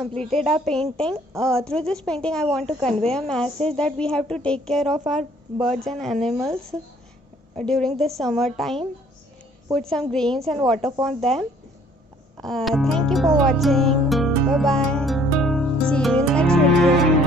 completed our painting. Through this painting I want to convey a message that we have to take care of our birds and animals during the summer time. Put some greens and water for them. Thank you for watching. Bye bye. See you in next video.